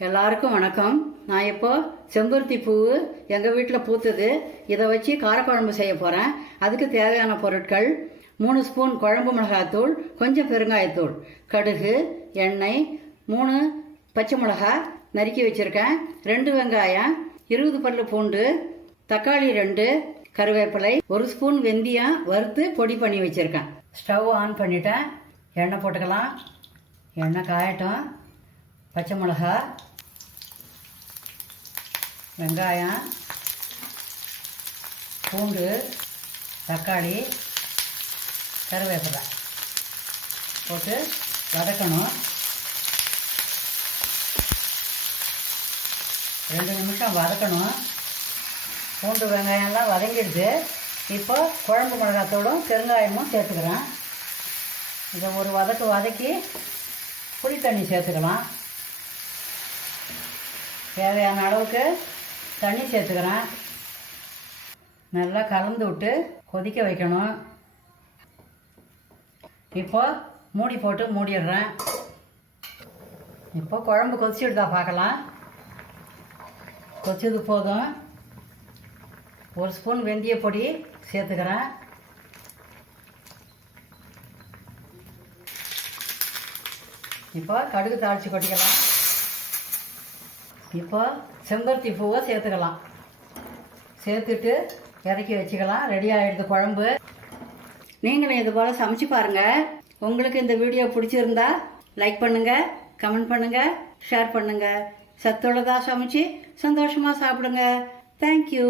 எல்லாருக்கும் வணக்கம். நான் இப்போ செம்பருத்தி பூ எங்கள் வீட்டில் பூத்தது. இதை வச்சு காரக்குழம்பு செய்ய போகிறேன் அதுக்கு தேவையான பொருட்கள் மூணு ஸ்பூன் குழம்பு மிளகாத்தூள் கொஞ்சம் பெருங்காயத்தூள் கடுகு எண்ணெய் மூணு பச்சை மிளகாய் நறுக்கி வச்சுருக்கேன். ரெண்டு வெங்காயம் இருபது பல்லு பூண்டு தக்காளி ரெண்டு கருவேப்பிலை ஒரு ஸ்பூன் வெந்தயம் வறுத்து பொடி பண்ணி வச்சுருக்கேன். ஸ்டவ் ஆன் பண்ணிட்டேன். எண்ணெய் போட்டுக்கலாம். எண்ணெய் காயட்டும். பச்சை மிளகா வெங்காயம் பூண்டு தக்காளி கருவேப்பிலை போட்டு வதக்கணும். ரெண்டு நிமிஷம் வதக்கணும். பூண்டு வெங்காயம்லாம் வதங்கிடுது இப்போ குழம்பு மிளகாத்தோடும் பெருங்காயமும் சேர்த்துக்கிறேன். இதை ஒரு வதக்கு வதக்கி புளி தண்ணி சேர்த்துக்கலாம். தேவையான அளவுக்கு தண்ணி சேர்த்துக்கிறேன். நல்லா கலந்து விட்டு கொதிக்க வைக்கணும். இப்போ மூடி போட்டு மூடிடுறேன். இப்போ குழம்பு கொதிச்சுடுதா பார்க்கலாம். கொதிச்சது போதும். ஒரு ஸ்பூன் வெந்தய பொடி சேர்த்துக்கிறேன். இப்போ கடுகு தாளித்து கொட்டிக்கலாம். இப்போ செம்பருத்தி பூவை சேர்த்துக்கலாம். சேர்த்துட்டு இறக்கி வச்சுக்கலாம். ரெடி ஆகிடுது குழம்பு. நீங்களும் இது போல் சமைச்சு பாருங்கள் உங்களுக்கு இந்த வீடியோ பிடிச்சிருந்தா லைக் பண்ணுங்கள் கமெண்ட் பண்ணுங்கள் ஷேர் பண்ணுங்கள் சத்துள்ளதாக சமைச்சு சந்தோஷமாக சாப்பிடுங்க. தேங்க்யூ